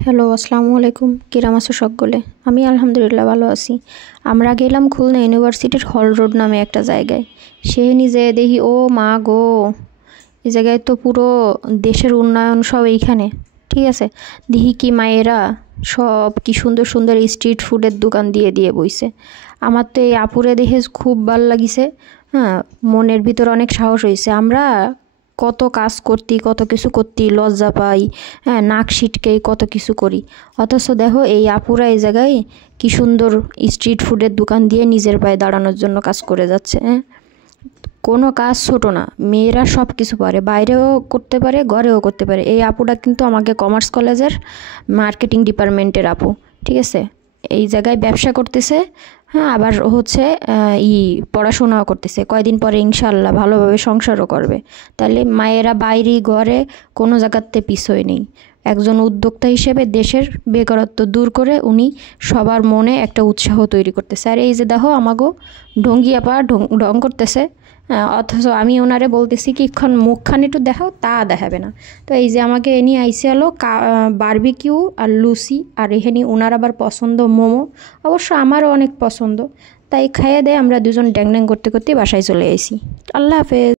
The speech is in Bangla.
হ্যালো, আসসালামু আলাইকুম। কিরাম আছো সকলে? আমি আলহামদুলিল্লাহ ভালো আছি। আমরা গেলাম খুলনা ইউনিভার্সিটির হল রোড নামে একটা জায়গায়। সে নিজে দেখি ও মা গো, এই জায়গায় তো পুরো দেশের উন্নয়ন সব এইখানে। ঠিক আছে, দেখি কি মায়েরা সব কি সুন্দর সুন্দর স্ট্রিট ফুডের দোকান দিয়ে দিয়ে বইছে। আমার তো এই আপুরে দেখে খুব ভাল লাগিছে। হ্যাঁ, মনের ভিতর অনেক সাহস হয়েছে। আমরা কত কাজ করতি, কত কিছু করতি, লজ্জা পাই, হ্যাঁ, নাক সিটকেই কত কিছু করি। অথচ দেখো এই আপুরা এই জায়গায় কি সুন্দর স্ট্রিট ফুডের দোকান দিয়ে নিজের পায়ে দাঁড়ানোর জন্য কাজ করে যাচ্ছে। হ্যাঁ, কোনো কাজ ছোট না, মেয়েরা সব কিছু পারে, বাইরেও করতে পারে, ঘরেও করতে পারে। এই আপুটা কিন্তু আমাকে কমার্স কলেজের মার্কেটিং ডিপার্টমেন্টের আপু। ঠিক আছে, এই জায়গায় ব্যবসা করতেছে। হ্যাঁ, আবার হচ্ছে পড়াশোনাও করতেছে। কয়দিন পরে ইনশাল্লাহ ভালোভাবে সংসারও করবে। তাহলে মায়েরা বাইরে ঘরে কোনো জায়গাতে পিছোয় নেই। একজন উদ্যোক্তা হিসেবে দেশের বেকারত্ব দূর করে উনি সবার মনে একটা উৎসাহ তৈরি করতেছে। আর এই যে দেখো আমাগো ঢঙ্গি আপা ঢং করতেছে। অথচ আমি ওনারে বলতেছি কি ক্ষণ মুখখান একটু দেখাও, তা দেখাবে না। তো এই যে আমাকে এনি আইসে হলো বারবিকিউ আর লুচি, আর এখানে ওনার আবার পছন্দ মোমো। অবশ্য আমারও অনেক পছন্দ। তাই খাইয়ে দেয় আমরা দুজন ড্যাং ড্যাং করতে করতে বাসায় চলে আসি। আল্লাহ হাফেজ।